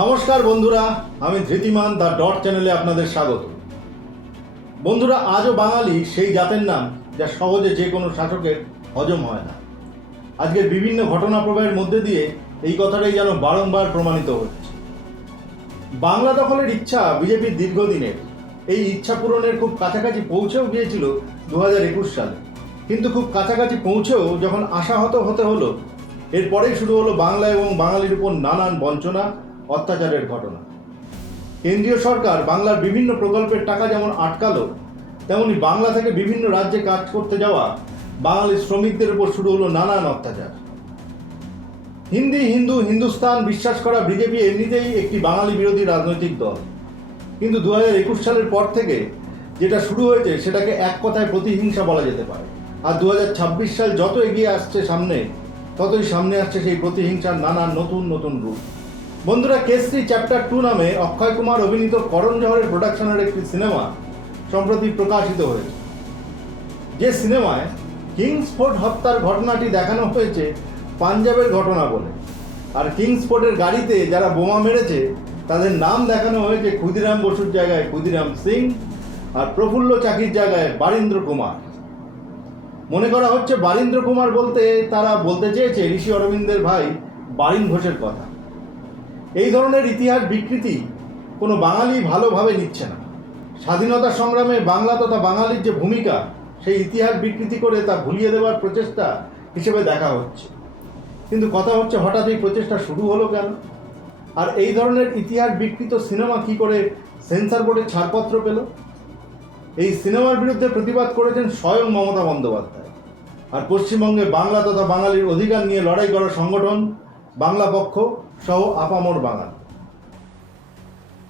নমস্কার বন্ধুরা, আমি ধৃতিমান দ্য ডট চ্যানেলে আপনাদের স্বাগত। বন্ধুরা, আজও বাঙালি সেই জাতের নাম যা সহজে যে কোনো শাসকের হজম হয় না। আজকের বিভিন্ন ঘটনা প্রবাহের মধ্যে দিয়ে এই কথাটাই যেন বারংবার প্রমাণিত হচ্ছে। বাংলা দখলের ইচ্ছা বিজেপির দীর্ঘদিনের। এই ইচ্ছা পূরণের খুব কাছাকাছি পৌঁছেও গিয়েছিল দু হাজার একুশ সালে। কিন্তু খুব কাছাকাছি পৌঁছেও যখন আশাহত হতে হলো, এরপরেই শুরু হলো বাংলা এবং বাঙালির উপর নানান বঞ্চনা অত্যাচারের ঘটনা। কেন্দ্রীয় সরকার বাংলার বিভিন্ন প্রকল্পের টাকা যেমন আটকালো, তেমনি বাংলা থেকে বিভিন্ন রাজ্যে কাজ করতে যাওয়া বাঙালি শ্রমিকদের উপর শুরু হলো নানান অত্যাচার। হিন্দি, হিন্দু, হিন্দুস্তান বিশ্বাস করা বিজেপি এমনিতেই একটি বাঙালি বিরোধী রাজনৈতিক দল। কিন্তু দু একুশ সালের পর থেকে যেটা শুরু হয়েছে সেটাকে এক কথায় প্রতিহিংসা বলা যেতে পারে। আর দু সাল যত এগিয়ে আসছে সামনে, ততই সামনে আসছে সেই প্রতিহিংসার নানান নতুন নতুন রূপ। বন্ধুরা কেসরি চ্যাপ্টার টু নামে অক্ষয় কুমার অভিনীত করণ জহরের প্রোডাকশনের একটি সিনেমা সম্প্রতি প্রকাশিত হয়েছে। যে সিনেমায় কিংসফোর্ড হত্যার ঘটনাটি দেখানো হয়েছে পাঞ্জাবের ঘটনা বলে। আর কিংসফোর্ডের গাড়িতে যারা বোমা মেরেছে, তাদের নাম দেখানো হয়েছে ক্ষুদিরাম বসুর জায়গায় ক্ষুদিরাম সিং আর প্রফুল্ল চাকির জায়গায় বারীন্দ্র কুমার। মনে করা হচ্ছে বারীন্দ্র কুমার বলতে তারা বলতে চেয়েছে ঋষি অরবিন্দের ভাই বারিন ঘোষের কথা। এই ধরনের ইতিহাস বিকৃতি কোনো বাঙালি ভালোভাবে নিচ্ছে না। স্বাধীনতা সংগ্রামে বাংলা তথা বাঙালির যে ভূমিকা, সেই ইতিহাস বিকৃতি করে তা ভুলিয়ে দেওয়ার প্রচেষ্টা হিসেবে দেখা হচ্ছে। কিন্তু কথা হচ্ছে হঠাৎ এই প্রচেষ্টা শুরু হলো কেন? আর এই ধরনের ইতিহাস বিকৃত সিনেমা কি করে সেন্সার বোর্ডে ছাড়পত্র পেল? এই সিনেমার বিরুদ্ধে প্রতিবাদ করেছেন স্বয়ং মমতা বন্দ্যোপাধ্যায়। আর পশ্চিমবঙ্গে বাংলা তথা বাঙালির অধিকার নিয়ে লড়াই করা সংগঠন, বাংলা পক্ষ সহ আপামর বাঙাল।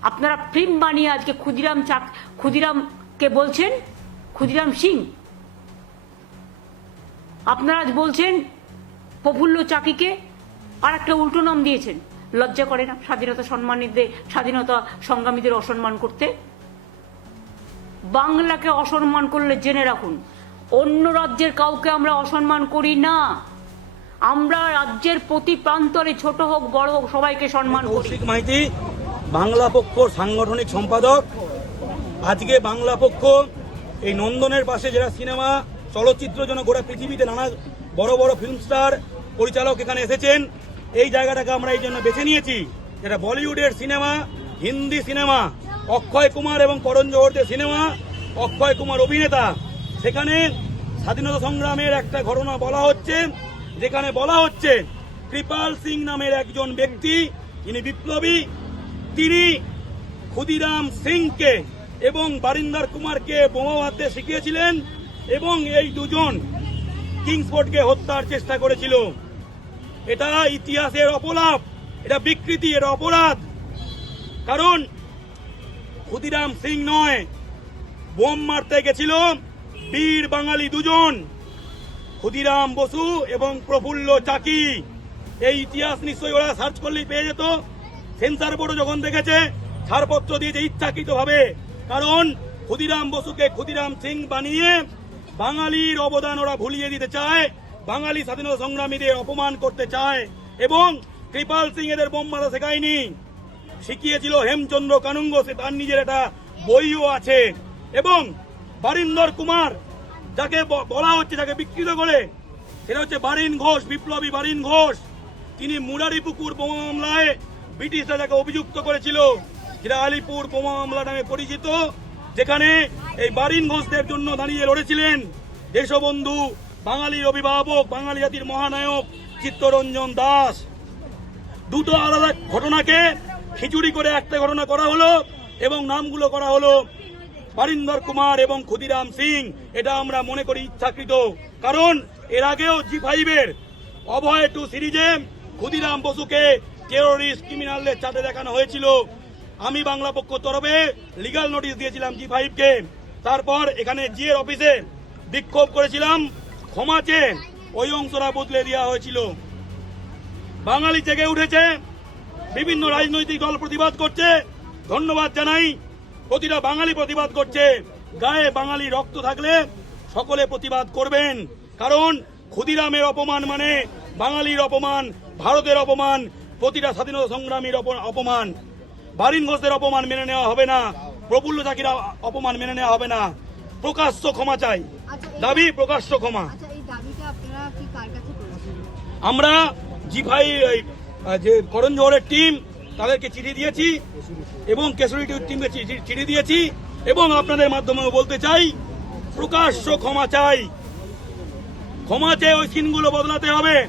আপনারা ফিল্ম বানিয়ে আজকে ক্ষুদিরাম চাক ক্ষুদিরামকে বলছেন? ক্ষুদিরাম সিং। আপনারা আজ বলছেন প্রফুল্ল চাকিকে আর একটা উল্টো নাম দিয়েছেন। লজ্জা করে না স্বাধীনতা সম্মানীদের স্বাধীনতা সংগ্রামীদের অসম্মান করতে? বাংলাকে অসম্মান করলে জেনে রাখুন, অন্য রাজ্যের কাউকে আমরা অসম্মান করি না। আমরা রাজ্যের প্রতি প্রান্তরে ছোট হোক বড় হোক সবাইকে সম্মান করি। কৌশিক মাইতি বাংলা পক্ষ সাংগঠনিক সম্পাদক। আজকে বাংলা পক্ষ এই নন্দনের পাশে যারা সিনেমা চলচ্চিত্র যেন গোটা পৃথিবীতে নানা বড় বড় ফিল্ম স্টার পরিচালক এখানে এসেছেন এই জায়গাটাকে আমরা এই জন্য বেছে নিয়েছি যেটা বলিউডের সিনেমা হিন্দি সিনেমা অক্ষয় কুমার এবং করণ জোহরদের সিনেমা অক্ষয় কুমার অভিনেতা। সেখানে স্বাধীনতা সংগ্রামের একটা ঘটনা বলা হচ্ছে যেখানে বলা হচ্ছে কৃপাল সিং নামের একজন ব্যক্তি, যিনি বিপ্লবী, তিনি ক্ষুদিরাম সিংকে এবং বারিন্দার কুমারকে বোমা বাঁধতে শিখিয়েছিলেন এবং এই দুজন কিংসফোর্ডকে হত্যার চেষ্টা করেছিল। এটা ইতিহাসের অপলাপ, এটা বিকৃতি এটা অপরাধ। কারণ ক্ষুদিরাম সিং নয়, বোম মারতে গেছিল বীর বাঙালি দুজন। ক্ষুদিরাম বসু এবং প্রফুল্ল চাকি। এই ইতিহাস নিশ্চয়ই ওরা সার্চ করলেই পেয়ে যেত। সেন্সার বোর্ডও যখন দেখেছে, ছাড়পত্র দিয়েছে ইচ্ছাকৃত ভাবে কারণ ক্ষুদিরাম বসুকে ক্ষুদিরাম সিং বানিয়ে বাঙালির অবদান ওরা ভুলিয়ে দিতে চায়, বাঙালি স্বাধীনতা সংগ্রামীদের অপমান করতে চায় এবং কৃপাল সিং এদের বোম মারা শেখায়নি। শিখিয়েছিল হেমচন্দ্র কানুঙ্গ, সে তার নিজের একটা বইও আছে। এবং বারিন্দর কুমার যাকে বলা হচ্ছে, যাকে বিকৃত করে, সেটা হচ্ছে বারিন ঘোষ, বিপ্লবী বারিন ঘোষ। তিনি মুরারিপুকুর বোমা মামলায় ব্রিটিশরা যাকে অভিযুক্ত করেছিল, যেটা আলিপুর বোমা মামলা নামে পরিচিত, যেখানে এই বারিন ঘোষদের জন্য দাঁড়িয়ে লড়েছিলেন দেশবন্ধু বাঙালির অভিভাবক, বাঙালি জাতির মহানায়ক চিত্তরঞ্জন দাস। দুটো আলাদা ঘটনাকে খিচুড়ি করে একটা ঘটনা করা হলো এবং নামগুলো করা হলো বারিন্দর কুমার এবং ক্ষুদিরাম সিং, এটা আমরা মনে করি ইচ্ছাকৃত। কারণ এর আগেও জি ফাইভের অভয় টু সিরিজে ক্ষুদিরাম বসুকে টেরোরিস্ট ক্রিমিনালদের চাঁদে দেখানো হয়েছিল। আমি বাংলা পক্ষ তরফে লিগাল নোটিশ দিয়েছিলাম জি ফাইভকে তারপর এখানে জিএর অফিসে বিক্ষোভ করেছিলাম, ক্ষমা চেয়ে ওই অংশটা বদলে দেওয়া হয়েছিল। বাঙালি জেগে উঠেছে, বিভিন্ন রাজনৈতিক দল প্রতিবাদ করছে। ধন্যবাদ জানাই প্রতিটা বাঙালি প্রতিবাদ করছে। গায়ে বাঙালি রক্ত থাকলে সকলে প্রতিবাদ করবেন। কারণ ক্ষুদিরামের অপমান মানে বাঙালির অপমান ভারতের অপমান প্রতিটা স্বাধীনতা সংগ্রামীর অপ- অপমান। বারিন ঘোষের অপমান মেনে নেওয়া হবে না প্রফুল্ল চাকির অপমান মেনে নেওয়া হবে না। প্রকাশ্য ক্ষমা চাই। আচ্ছা, দাবি প্রকাশ্য ক্ষমা। আচ্ছা আমরা জি ভাই যে করণ জোহরের টিম তাদেরকে চিঠি দিয়েছি এবং কেশরী টিমকে চিঠি- দিয়েছি এবং আপনাদের মাধ্যমে বলতে চাই, প্রকাশ্য ক্ষমা চাই। ক্ষমা চেয়ে ওই সিনগুলো বদলাতে হবে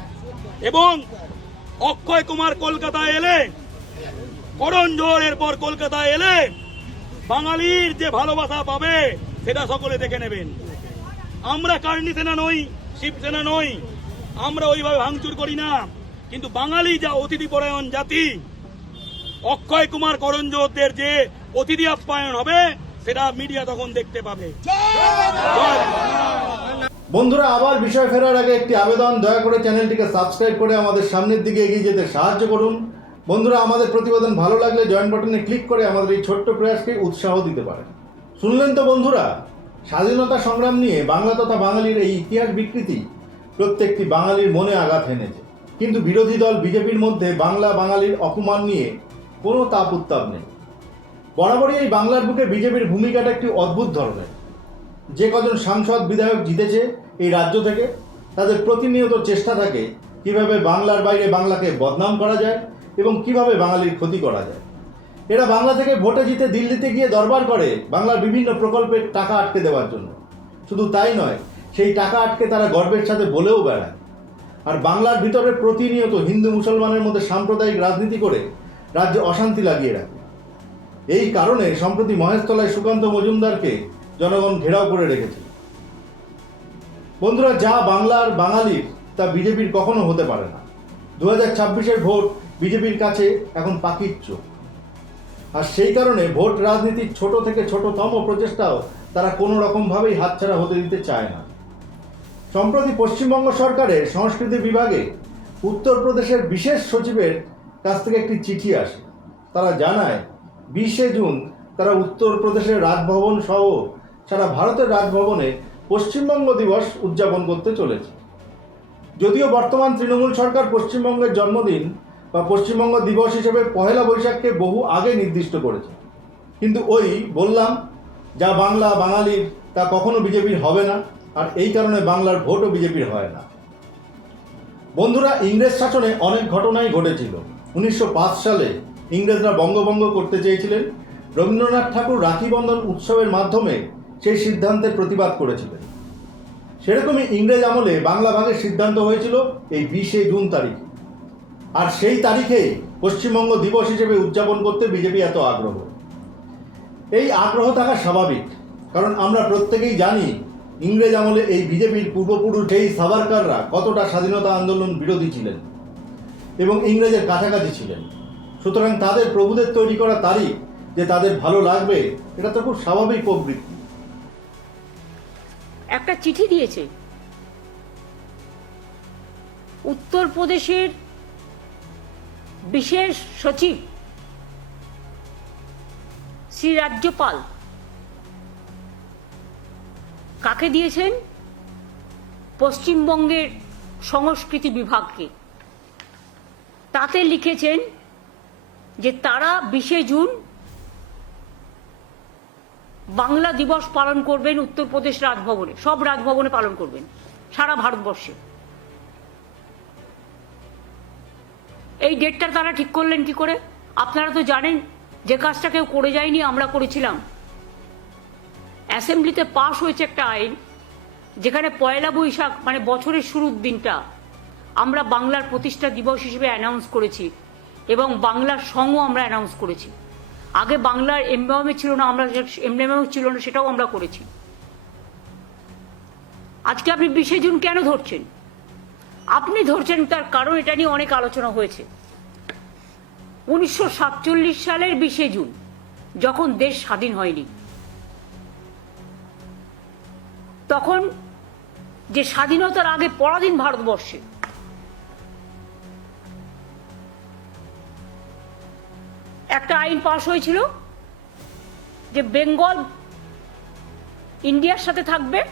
এবং অক্ষয় কুমার কলকাতায় এলে, করণ জোহরের পর কলকাতায় এলে, বাঙালির যে ভালোবাসা পাবে, সেটা সকলে দেখে নেবেন। আমরা কার্নি সেনা নই শিবসেনা নই। আমরা ওইভাবে ভাঙচুর করি না। কিন্তু বাঙালি যা অতিথি পরায়ণ জাতি অক্ষয় কুমার করঞ্জোদের যে অতিথি আপ্যায়ন হবে, সেটা মিডিয়া তখন দেখতে পাবে। বন্ধুরা, আবার বিষয় ফেরার আগে একটি আবেদন, দয়া করে চ্যানেলটিকে সাবস্ক্রাইব করে আমাদের সামনের দিকে এগিয়ে যেতে সাহায্য করুন। বন্ধুরা, আমাদের প্রতিবেদন ভালো লাগলে জয়েন বাটনে ক্লিক করে আমাদের এই ছোট্ট প্রয়াসকে উৎসাহ দিতে পারেন। শুনলেন তো বন্ধুরা, স্বাধীনতা সংগ্রাম নিয়ে বাংলা তথা বাঙালির এই ইতিহাস বিকৃতি, প্রত্যেকটি বাঙালির মনে আঘাত এনেছে কিন্তু বিরোধী দল বিজেপির মধ্যে বাংলা বাঙালির অপমান নিয়ে কোনো তাপ উত্তাপ নেই। বরাবরই এই বাংলার বুকে বিজেপির ভূমিকাটা একটি অদ্ভুত ধরনের। যে কজন সাংসদ বিধায়ক জিতেছে এই রাজ্য থেকে, তাদের প্রতিনিয়ত চেষ্টা থাকে কীভাবে বাংলার বাইরে বাংলাকে বদনাম করা যায় এবং কীভাবে বাঙালির ক্ষতি করা যায়। এরা বাংলা থেকে ভোটে জিতে দিল্লিতে গিয়ে দরবার করে বাংলার বিভিন্ন প্রকল্পের টাকা আটকে দেওয়ার জন্য। শুধু তাই নয়, সেই টাকা আটকে তারা গর্বের সাথে বলেও বেড়ায়। আর বাংলার ভিতরে প্রতিনিয়ত হিন্দু মুসলমানের মধ্যে সাম্প্রদায়িক রাজনীতি করে রাজ্যে অশান্তি লাগিয়ে রাখে এই কারণে সম্প্রতি মহেশতলায় সুকান্ত মজুমদারকে জনগণ ঘেরাও করে রেখেছে। বন্ধুরা, যা বাংলার বাঙালির, তা বিজেপির কখনো হতে পারে না। দু হাজার ছাব্বিশের ভোট বিজেপির কাছে এখন পাখির চোখ। আর সেই কারণে ভোট রাজনীতির ছোট থেকে ছোটতম প্রচেষ্টাও তারা কোনো রকমভাবেই হাতছাড়া হতে দিতে চায় না। সম্প্রতি পশ্চিমবঙ্গ সরকারের সংস্কৃতি বিভাগে উত্তরপ্রদেশের বিশেষ সচিবের কাছ থেকে একটি চিঠি আসে। তারা জানায়, বিশে জুন তারা উত্তরপ্রদেশের রাজভবন সহ সারা ভারতের রাজভবনে পশ্চিমবঙ্গ দিবস উদযাপন করতে চলেছে। যদিও বর্তমান তৃণমূল সরকার পশ্চিমবঙ্গের জন্মদিন বা পশ্চিমবঙ্গ দিবস হিসেবে পহেলা বৈশাখকে বহু আগে নির্দিষ্ট করেছে। কিন্তু ওই, বললাম, যা বাংলা, বাঙালির, তা কখনো বিজেপির হবে না, আর এই কারণে বাংলার ভোটও বিজেপির হয় না। বন্ধুরা, ইংরেজ শাসনে অনেক ঘটনাই ঘটেছিল। উনিশশো পাঁচ সালে ইংরেজরা বঙ্গভঙ্গ করতে চেয়েছিলেন। রবীন্দ্রনাথ ঠাকুর রাখি বন্ধন উৎসবের মাধ্যমে সেই সিদ্ধান্তের প্রতিবাদ করেছিলেন। সেরকমই ইংরেজ আমলে বাংলা ভাগের সিদ্ধান্ত হয়েছিল এই বিশে জুন তারিখ। আর সেই তারিখেই পশ্চিমবঙ্গ দিবস হিসেবে উদযাপন করতে বিজেপি এত আগ্রহ। এই আগ্রহ থাকা স্বাভাবিক, কারণ আমরা প্রত্যেকেই জানি ইংরেজ আমলে এই বিজেপির পূর্বপুরুষ সেই সাভারকাররা কতটা স্বাধীনতা আন্দোলন বিরোধী ছিলেন। এবং ইংরেজের কাছাকাছি ছিলেন। সুতরাং তাদের প্রভুদের তৈরি করা তারিখ যে তাদের ভালো লাগবে, এটা তো খুব স্বাভাবিক প্রবৃত্তি। একটা চিঠি দিয়েছে। উত্তরপ্রদেশের বিশেষ সচিব শ্রী রাজ্যপাল। কাকে দিয়েছেন? পশ্চিমবঙ্গের সংস্কৃতি বিভাগকে। তাতে লিখেছেন যে তারা বিশে জুন বাংলা দিবস পালন করবেন উত্তরপ্রদেশ রাজভবনে। সব রাজভবনে পালন করবেন, সারা ভারতবর্ষে। এই ডেটটা তারা ঠিক করলেন কি করে? আপনারা তো জানেন, যে কাজটা কেউ করে যায়নি, আমরা করেছিলাম। অ্যাসেম্বলিতে পাশ হয়েছে একটা আইন, যেখানে পয়লা বৈশাখ মানে বছরের শুরুর দিনটা আমরা বাংলার প্রতিষ্ঠা দিবস হিসেবে অ্যানাউন্স করেছি এবং বাংলার সঙ্গও আমরা অ্যানাউন্স করেছি। আগে বাংলার এমব্লেমে ছিল না, আমরা এমব্লেমেও ছিল না, সেটাও আমরা করেছি। আজকে আপনি বিশে জুন কেন ধরছেন? আপনি ধরছেন তার কারণ এটা নিয়ে অনেক আলোচনা হয়েছে। উনিশশো সাতচল্লিশ সালের বিশে জুন, যখন দেশ স্বাধীন হয়নি, তখন যে স্বাধীনতার আগে পরাধীন ভারতবর্ষে একটা আইন পাশ হয়েছিল যে বেঙ্গল ইন্ডিয়ার সাথে থাকবে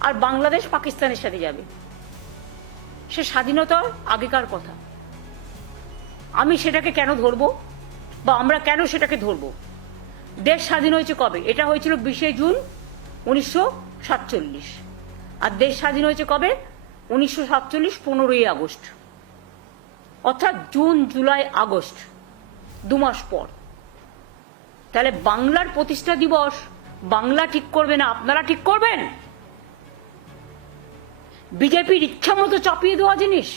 আর বাংলাদেশ পাকিস্তানের সাথে যাবে। সে স্বাধীনতার আগেকার কথা। আমি সেটাকে কেন ধরবো বা আমরা কেন সেটাকে ধরবো? দেশ স্বাধীন হয়েছে কবে? এটা হয়েছিল বিশে জুন উনিশশো সাতচল্লিশ। আর দেশ স্বাধীন হয়েছে কবে? উনিশশো সাতচল্লিশ পনেরোই আগস্ট। অর্থাৎ জুন, জুলাই, আগস্ট। দু মাস পর। তাহলে বাংলার প্রতিষ্ঠা দিবস বাংলা ঠিক করবে না আপনারা ঠিক করবেন? বিজেপির ইচ্ছা মতো চাপিয়ে দেওয়া জিনিস।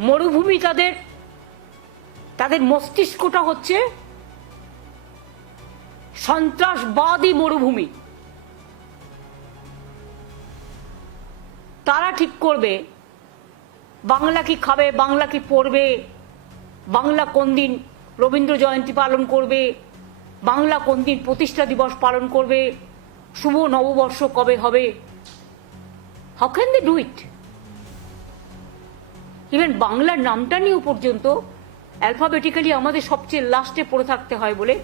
মরুভূমি তাদের তাদের মস্তিষ্কটা হচ্ছে সন্ত্রাসবাদী মরুভূমি। ঠিক করবে? বাংলা কি খাবে? বাংলা কি পড়বে? বাংলা কোন দিন রবীন্দ্র জয়ন্তী পালন করবে? বাংলা কোন দিন প্রতিষ্ঠা দিবস পালন করবে? শুভ নববর্ষ কবে হবে? How can they do it even বাংলার নামটা নিয়েও পর্যন্ত অ্যালফাবেটিক্যালি আমাদের সবচেয়ে লাস্টে পড়ে থাকতে হয় বলে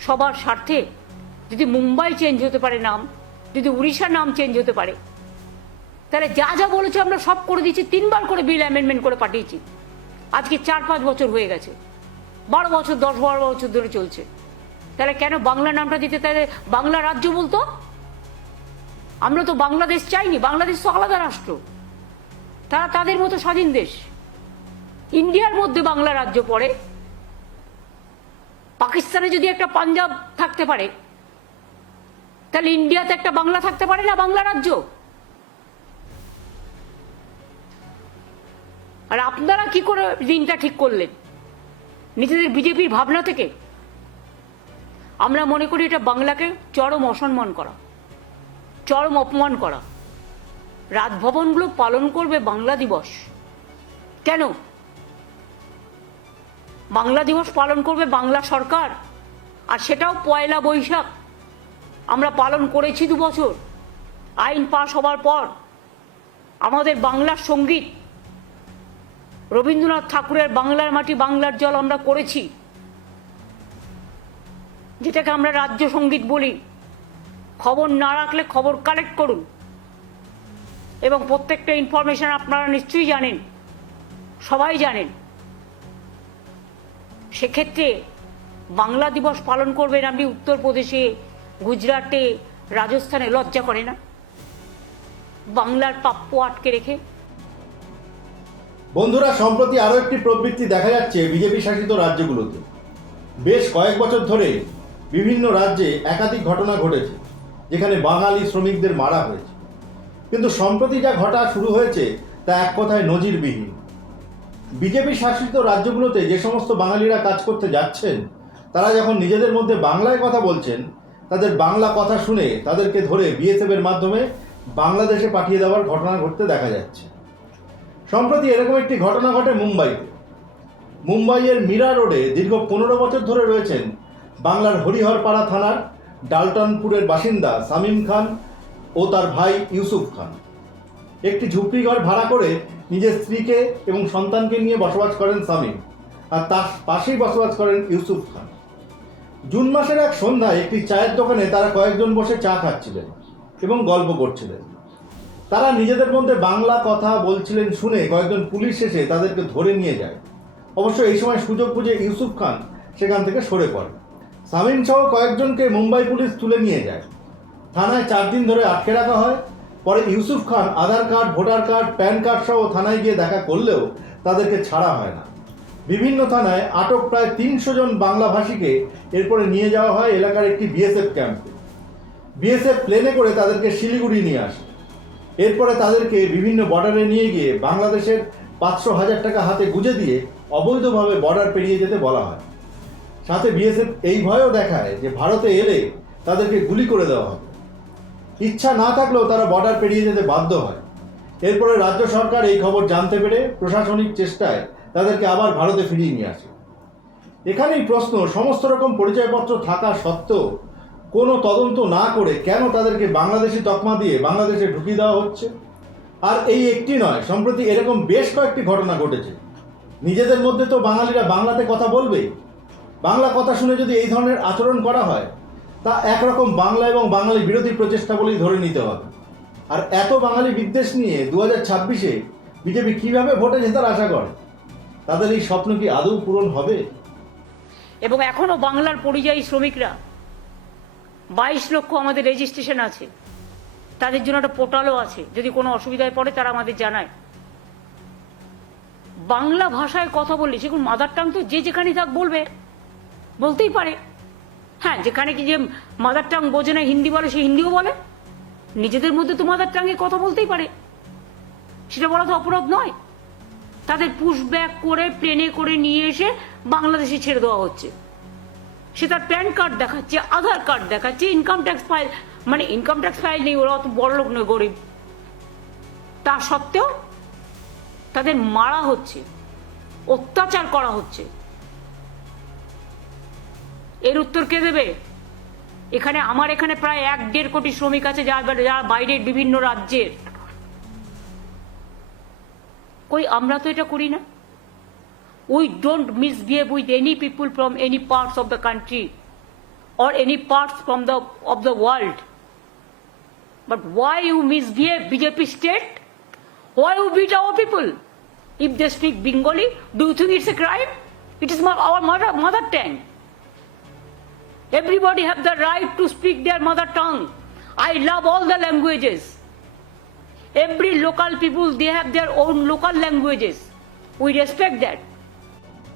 সবার স্বার্থে যদি মুম্বাই চেঞ্জ হতে পারে নাম, যদি উড়িষ্যার নাম চেঞ্জ হতে পারে তাহলে যা যা বলেছে আমরা সব করে দিয়েছি, তিনবার করে বিল অ্যামেন্ডমেন্ট করে পাঠিয়েছি। আজকে চার পাঁচ বছর হয়ে গেছে। বারো বছর, দশ বারো বছর ধরে চলছে। তাহলে কেন বাংলা নামটা দিতে তাহলে বাংলা রাজ্য বলতো? আমরা তো বাংলাদেশ চাইনি, বাংলাদেশ তো আলাদা রাষ্ট্র। তারা তাদের মতো স্বাধীন দেশ। ইন্ডিয়ার মধ্যে বাংলা রাজ্য পড়ে। পাকিস্তানে যদি একটা পাঞ্জাব থাকতে পারে, তাহলে ইন্ডিয়াতে একটা বাংলা থাকতে পারে না বাংলা রাজ্য? আর আপনারা কি করে দিনটা ঠিক করলেন? নিজেদের বিজেপির ভাবনা থেকে? আমরা মনে করি এটা বাংলাকে চরম অসম্মান করা, চরম অপমান করা। রাজভবনগুলো পালন করবে বাংলা দিবস। কেন? বাংলা দিবস পালন করবে বাংলা সরকার, আর সেটাও পয়লা বৈশাখ। আমরা পালন করেছি দু বছর, আইন পাশ হবার পর। আমাদের বাংলার সংগীত রবীন্দ্রনাথ ঠাকুরের বাংলার মাটি বাংলার জল আমরা করেছি, যেটাকে আমরা রাজ্য সংগীত বলি। খবর না রাখলে খবর কালেক্ট করুন। এবং প্রত্যেকটা ইনফরমেশন আপনারা নিশ্চয়ই জানেন, সবাই জানেন। সেক্ষেত্রে বাংলা দিবস পালন করবেন আপনি উত্তরপ্রদেশে, গুজরাটে, রাজস্থানে, লজ্জা করে না? বাংলার প্রাপ্য আটকে রেখে বন্ধুরা, সম্প্রতি আরও একটি প্রবৃত্তি দেখা যাচ্ছে বিজেপি শাসিত রাজ্যগুলোতে। বেশ কয়েক বছর ধরে বিভিন্ন রাজ্যে একাধিক ঘটনা ঘটেছে, যেখানে বাঙালি শ্রমিকদের মারা হয়েছে। কিন্তু সম্প্রতি যা ঘটা শুরু হয়েছে, তা এক কথায় নজিরবিহীন। বিজেপি শাসিত রাজ্যগুলোতে যে সমস্ত বাঙালিরা কাজ করতে যাচ্ছেন, তারা যখন নিজেদের মধ্যে বাংলায় কথা বলছেন, তাদের বাংলা কথা শুনে তাদেরকে ধরে বিএসএফের মাধ্যমে বাংলাদেশে পাঠিয়ে দেওয়ার ঘটনা ঘটতে দেখা যাচ্ছে। সম্প্রতি এরকম একটি ঘটনা ঘটে মুম্বাইতে। মুম্বাইয়ের মীরা রোডে দীর্ঘ পনেরো বছর ধরে রয়েছেন বাংলার হরিহরপাড়া থানার ডালটনপুরের বাসিন্দা সামিম খান ও তার ভাই ইউসুফ খান। একটি ঝুপড়ি ঘর ভাড়া করে নিজের স্ত্রীকে এবং সন্তানকে নিয়ে বসবাস করেন সামিম আর তার পাশেই বসবাস করেন ইউসুফ খান। জুন মাসের এক সন্ধ্যায় একটি চায়ের দোকানে তারা কয়েকজন বসে চা খাচ্ছিলেন এবং গল্প করছিলেন। তারা নিজেদের মধ্যে বাংলা কথা বলছিলেন শুনে কয়েকজন পুলিশ এসে তাদেরকে ধরে নিয়ে যায়। অবশ্য এই সময় সুযোগ বুঝে ইউসুফ খান সেখান থেকে সরে পড়ে। সামিন সহ কয়েকজনকে মুম্বাই পুলিশ তুলে নিয়ে যায়। থানায় চার দিন ধরে আটকে রাখা হয়। পরে Yusuf Khan Aadhaar card, voter card, PAN card সহ থানায় গিয়ে দেখা করলেও তাদেরকে ছাড়া হয় না। বিভিন্ন থানায় আটক প্রায় তিনশো জন বাংলাভাষীকে এরপরে নিয়ে যাওয়া হয় এলাকার একটি বিএসএফ ক্যাম্পে। বিএসএফ প্লেনে করে তাদেরকে শিলিগুড়ি নিয়ে আসে। এরপরে তাদেরকে বিভিন্ন বর্ডারে নিয়ে গিয়ে বাংলাদেশের পাঁচশো হাজার টাকা হাতে গুঁজে দিয়ে অবৈধভাবে বর্ডার পেরিয়ে যেতে বলা হয়। সাথে বিএসএফ এই ভয়ও দেখায় যে ভারতে এলে তাদেরকে গুলি করে দেওয়া হবে। ইচ্ছা না থাকলেও তারা বর্ডার পেরিয়ে যেতে বাধ্য হয়। এরপরে রাজ্য সরকার এই খবর জানতে পেরে প্রশাসনিক চেষ্টায় তাদেরকে আবার ভারতে ফিরিয়ে নিয়ে আসে। এখানেই প্রশ্ন, সমস্ত রকম পরিচয়পত্র থাকা সত্ত্বেও কোনো তদন্ত না করে কেন তাদেরকে বাংলাদেশি তকমা দিয়ে বাংলাদেশে ঢুকিয়ে দেওয়া হচ্ছে? আর এই একটি নয়, সম্প্রতি এরকম বেশ কয়েকটি ঘটনা ঘটেছে। নিজেদের মধ্যে তো বাঙালিরা বাংলাতে কথা বলবেই বাংলা কথা শুনে যদি এই ধরনের আচরণ করা হয়, তা একরকম বাংলা এবং বাঙালি বিরোধী প্রচেষ্টা বলেই ধরে নিতে হবে। আর এত বাঙালি বিদ্বেষ নিয়ে দু হাজার ছাব্বিশে বিজেপি কীভাবে ভোটে জেতার আশা করে? তাদের এই স্বপ্ন কি আদৌ পূরণ হবে? এবং এখনও বাংলার পরিযায়ী শ্রমিকরা বাইশ লক্ষ আমাদের রেজিস্ট্রেশন আছে। তাদের জন্য একটা পোর্টালও আছে। যদি কোনো অসুবিধায় পড়ে, তারা আমাদের জানায়। বাংলা ভাষায় কথা বললে, সেগুলো মাদার টাং তো যে যেখানে থাক বলবে। বলতেই পারে। হ্যাঁ যেখানে কি যে মাদার টাং বোঝে না, হিন্দি বলে, সে হিন্দিও বলে। নিজেদের মধ্যে তো মাদার টাঙ্গে কথা বলতেই পারে। সেটা বলা তো অপরাধ নয়। তাদের পুশ ব্যাক করে প্লেনে করে নিয়ে এসে বাংলাদেশে ছেড়ে দেওয়া হচ্ছে। সে তার প্যান কার্ড দেখাচ্ছে, আধার কার্ড দেখাচ্ছে ইনকাম ট্যাক্স ফাইল মানে ইনকাম ট্যাক্স ফাইল নেই, ওরা অত বড় লোক নয়, গরিব। তা সত্ত্বেও তাদের মারা হচ্ছে, অত্যাচার করা হচ্ছে। এর উত্তর কে দেবে? এখানে, আমার এখানে প্রায় এক দেড় কোটি শ্রমিক আছে, যারা যারা বাইরের বিভিন্ন রাজ্যের। কই, আমরা তো এটা করি না? We don't misbehave with any people from any parts of the country or any parts from the of the world. But why you misbehave bjp state? Why you beat our people? If they speak bengali do you think it's a crime? It is our mother, mother tongue. Everybody have the right to speak their mother tongue. I love all the languages. Every local people they have their own local languages. We respect that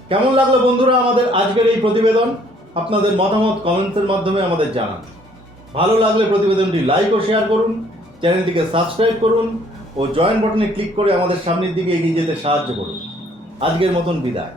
কেমন লাগল বন্ধুরা আমাদের আজকের এই প্রতিবেদন? আপনাদের মতামত কমেন্টসের মাধ্যমে আমাদের জানান। ভালো লাগলে প্রতিবেদনটি লাইক ও শেয়ার করুন, চ্যানেলটিকে সাবস্ক্রাইব করুন ও জয়েন্ট বাটনে ক্লিক করে আমাদের সামনের দিকে এগিয়ে যেতে সাহায্য করুন। আজকের মতন বিদায়।